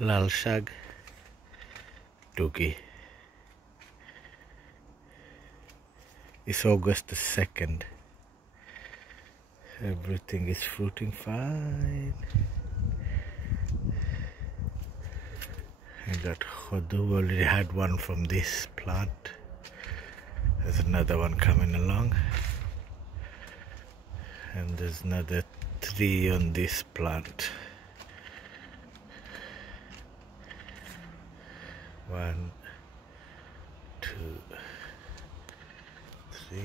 Lalshag Doogie. It's August the 2nd. Everything is fruiting fine. I got Hodu, already had one from this plant. There's another one coming along. And there's another 3 on this plant. 1, 2, 3.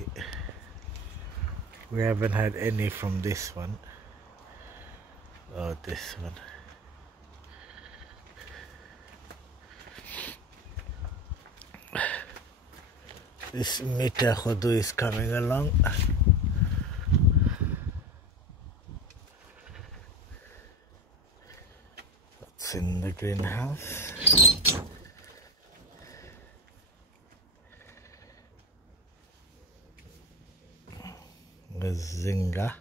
We haven't had any from this one. Oh, this one. This Mita Hodu is coming along. What's in the greenhouse? Zinga,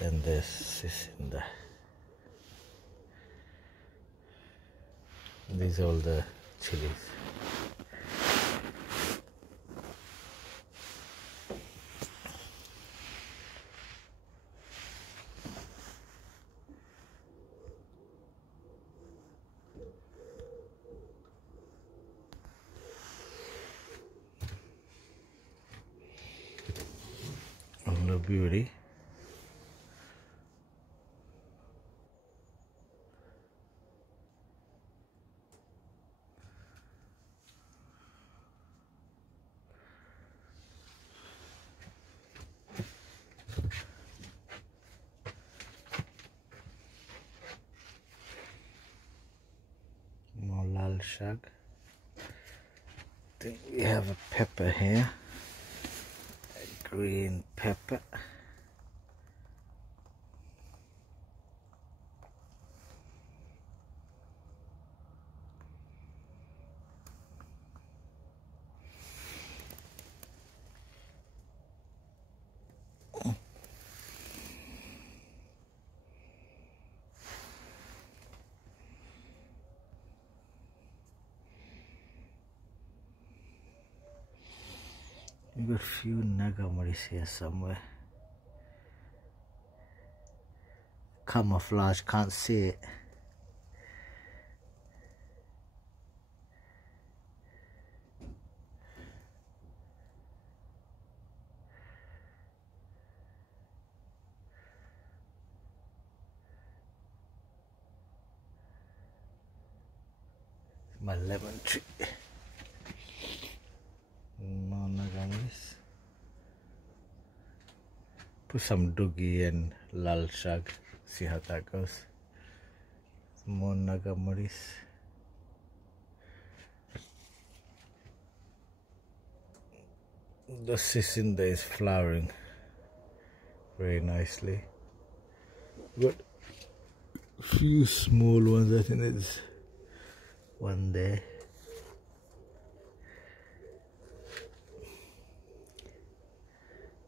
and there's Sisinda. These are all the chilies. All beauty. More Lalshag. Then we have a pepper here. A green pepper. We got a few Nagamaris here somewhere. Camouflage, can't see it. My lemon tree. More Nagamaris. Put some Doogie and Lalshag. See how that goes. More Nagamaris. The Sisinda is flowering very nicely. Got a few small ones. I think there's one there.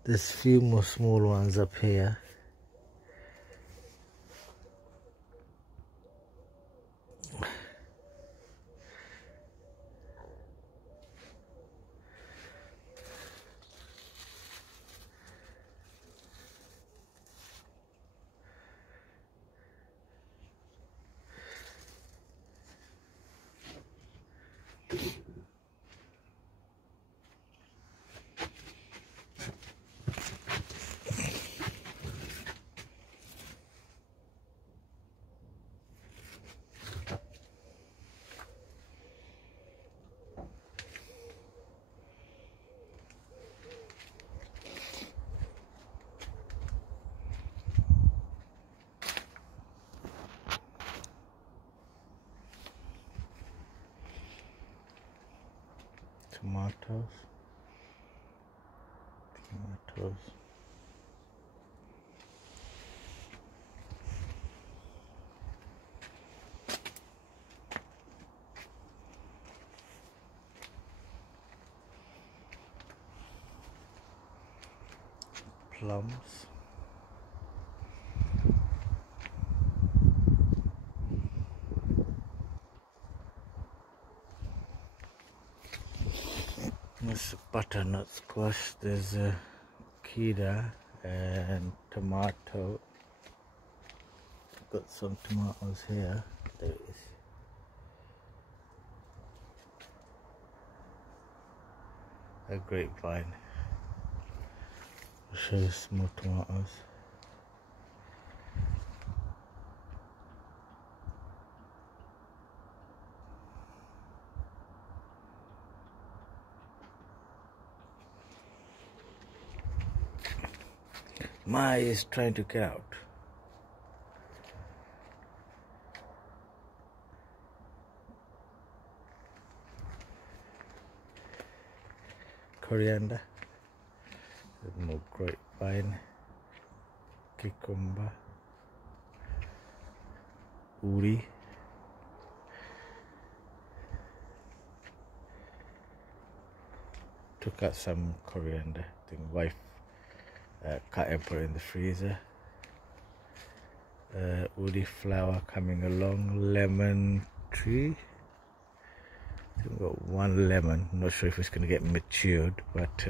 There's a few more small ones up here. Tomatoes. Plums. butternut squash, there's a kida and tomato. Got some tomatoes here. There it is. A grapevine. I'll show you some more tomatoes. Mai is trying to get out. Coriander, more grapevine, cucumber, uri, took out some coriander. I think wife cut and put it in the freezer. Uri flower coming along, lemon tree. I think we've got one lemon. I'm not sure if it's going to get matured, but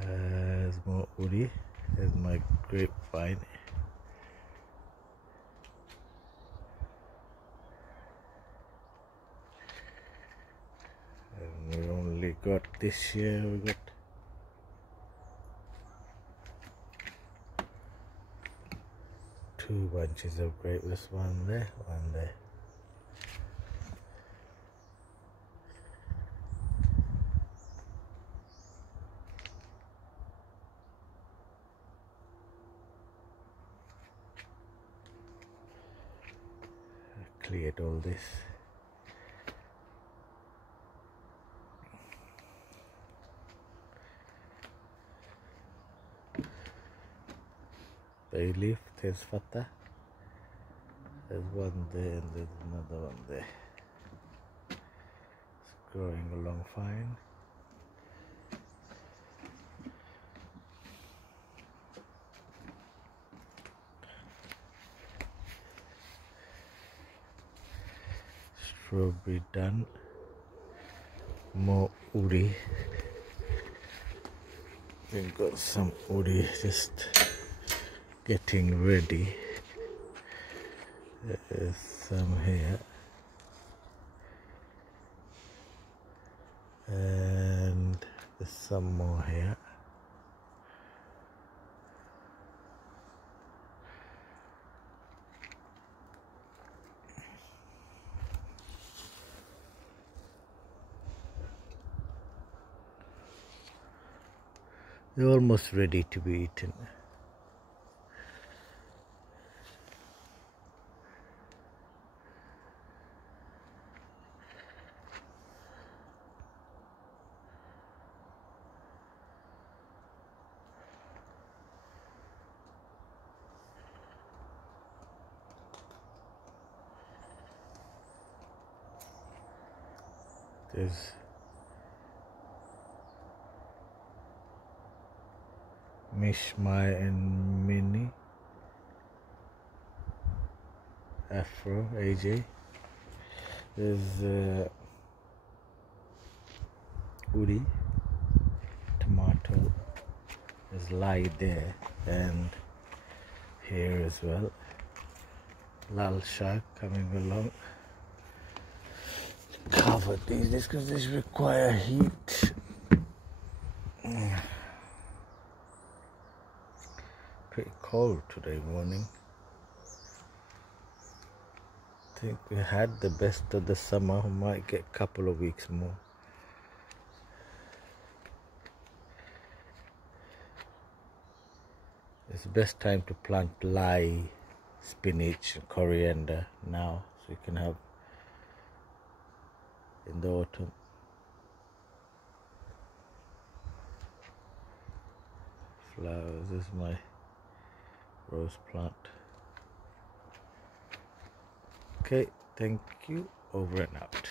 there's more uri. There's my grapevine. And we only got this year, we got two bunches of grapes, one there, one there. I cleared all this. Bay leaf, tezfata. There's one there and there's another one there. It's growing along fine. Strawberry done. More uri. We've got some uri just getting ready. There's some here, and there's some more here. They're almost ready to be eaten. There's Mishmai and Minnie, Afro, AJ. There's uri, tomato, there's Lai there, and here as well. Lal Shak coming along. Cover these because these require heat. Pretty cold today morning. I think we had the best of the summer. We might get a couple of weeks more. It's the best time to plant lai, spinach, and coriander now, so you can have in the autumn. Flowers. This is my rose plant. Okay, thank you. Over and out.